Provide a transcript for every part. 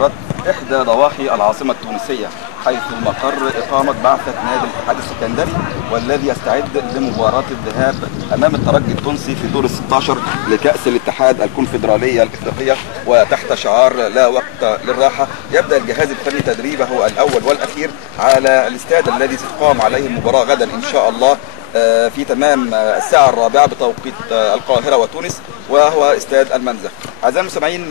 استمرت إحدى ضواحي العاصمة التونسية، حيث مقر إقامة بعثة نادي الاتحاد السكندري، والذي يستعد لمباراة الذهاب أمام الترجي التونسي في دور ال16 لكأس الاتحاد الكونفدرالية الإفريقية. وتحت شعار لا وقت للراحة، يبدأ الجهاز الفني تدريبه الأول والأخير على الاستاد الذي ستقام عليه المباراة غدا إن شاء الله في تمام الساعة 4 بتوقيت القاهرة وتونس، وهو استاد المنزه. أعزائي المستمعين،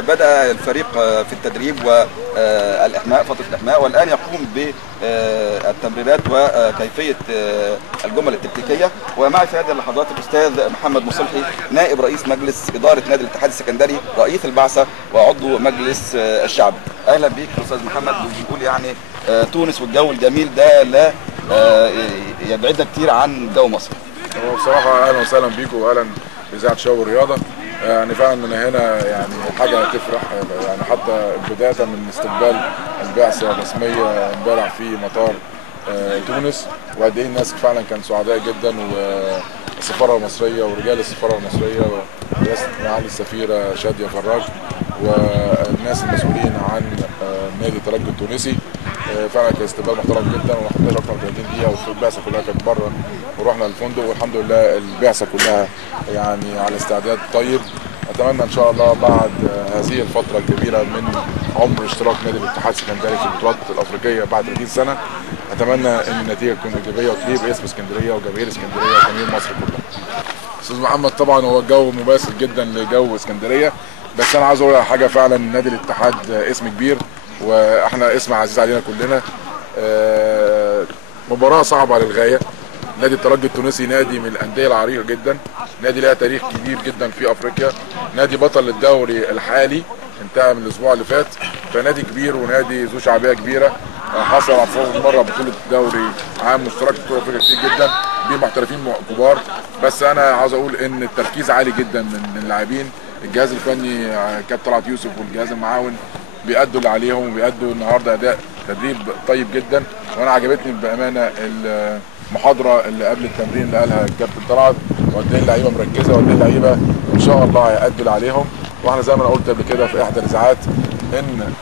بدأ الفريق في التدريب والإحماء، فترة الإحماء، والآن يقوم بالتمريرات وكيفية الجمل التكتيكية. ومعي في هذه اللحظات الأستاذ محمد مصلحي، نائب رئيس مجلس إدارة نادي الاتحاد السكندري، رئيس البعثة وعضو مجلس الشعب. أهلا بيك أستاذ محمد. بنقول يعني تونس والجو الجميل ده لا يبعدنا كتير عن جو مصر. هو بصراحه اهلا وسهلا بيكم واهلا باذاعه شباب الرياضه. يعني فعلا من هنا يعني حاجه تفرح، يعني حتى بدايه من استقبال البعثه الرسميه امبارح في مطار تونس، وقد ايه الناس فعلا كانوا سعداء جدا، والسفاره المصريه ورجال السفاره المصريه ورئاسه معالي السفيره شاديه فراج والناس المسؤولين عن نادي الترجي التونسي. فعلا كان استقبال محترم جدا، وما خدناش اكتر من 30 دقيقه والبعثه كلها كانت بره، ورحنا الفندق والحمد لله البعثه كلها يعني على استعداد طيب. اتمنى ان شاء الله بعد هذه الفتره الكبيره من عمر اشتراك نادي الاتحاد السكندري في البطولات الافريقيه بعد 30 سنه، اتمنى ان النتيجه تكون ايجابيه وتليق باسم اسكندريه وجماهير اسكندريه وجماهير مصر كلها. استاذ محمد، طبعا هو الجو مباسط جدا لجو اسكندريه، بس انا عايز اقول على حاجه، فعلا نادي الاتحاد اسم كبير واحنا اسم عزيز علينا كلنا. مباراه صعبه للغايه. نادي الترجي التونسي نادي من الانديه العريقه جدا، نادي لها تاريخ كبير جدا في افريقيا، نادي بطل الدوري الحالي انتهى من الاسبوع اللي فات، فنادي كبير ونادي ذو شعبيه كبيره. حصل على فوز مره بطوله دوري عام مشترك في بطوله افريقيا كتير جدا بمحترفين كبار. بس انا عاوز اقول ان التركيز عالي جدا من اللاعبين، الجهاز الفني كابتن طلعت يوسف والجهاز المعاون بيأدوا اللي عليهم، وبيأدوا النهارده اداء تدريب طيب جدا. وانا عجبتني بامانه المحاضره اللي قبل التمرين اللي قالها الكابتن طلعت، وقد ايه اللعيبه مركزه، وقد ايه اللعيبه ان شاء الله هيأدوا اللي عليهم. واحنا زي ما انا قلت قبل كده في احدى الاذاعات ان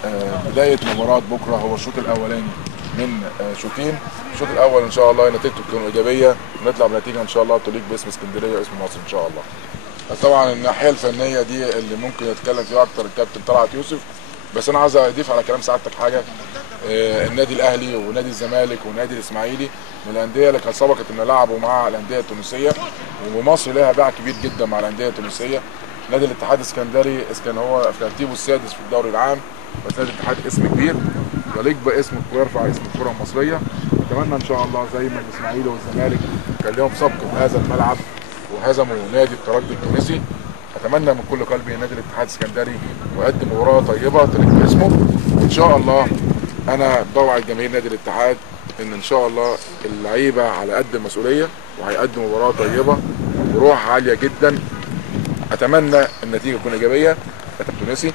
بدايه مباراه بكره هو الشوط الاولاني من شوطين. الشوط الاول ان شاء الله نتيجته تكون ايجابيه ونطلع بنتيجه ان شاء الله تليق باسم اسكندريه واسم مصر ان شاء الله. طبعا الناحيه الفنيه دي اللي ممكن يتكلم فيها اكتر الكابتن طلعت يوسف، بس انا عايز اضيف على كلام سعادتك حاجه. النادي الاهلي ونادي الزمالك ونادي الاسماعيلي من الانديه اللي كانت سبقت ان لعبوا مع الانديه التونسيه، ومصر لها باع كبير جدا مع الانديه التونسيه. نادي الاتحاد السكندري كان هو في ترتيبه السادس في الدوري العام، بس نادي الاتحاد اسم كبير يليق باسمه ويرفع اسم الكره المصريه. اتمنى ان شاء الله زي ما الاسماعيلي والزمالك كان لهم سبق بهذا الملعب وهزموا نادي الترجي التونسي، اتمنى من كل قلبي نادي الاتحاد السكندري ويقدم مباراه طيبه تليق باسمه. وان شاء الله انا بوعد جماهير نادي الاتحاد ان شاء الله اللعيبه على قد المسؤوليه وهيقدم مباراه طيبه بروح عاليه جدا. اتمنى النتيجه تكون ايجابيه التونسي،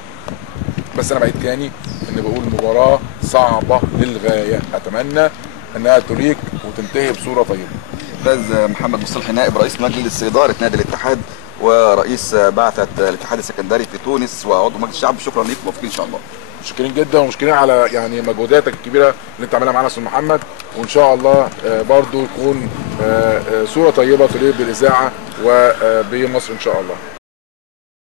بس انا بعيد تاني ان بقول مباراه صعبه للغايه، اتمنى انها تليق وتنتهي بصوره طيبه. أستاذ محمد مصلحي، نائب رئيس مجلس إدارة نادي الاتحاد ورئيس بعثة الاتحاد السكندري في تونس وعضو مجلس الشعب، شكرا ليك وموفقين ان شاء الله. مشكورين جدا ومشكورين على يعني مجهوداتك الكبيره اللي انت عاملها معانا استاذ محمد، وان شاء الله برضو يكون صوره طيبه تليق بالاذاعه وبمصر ان شاء الله.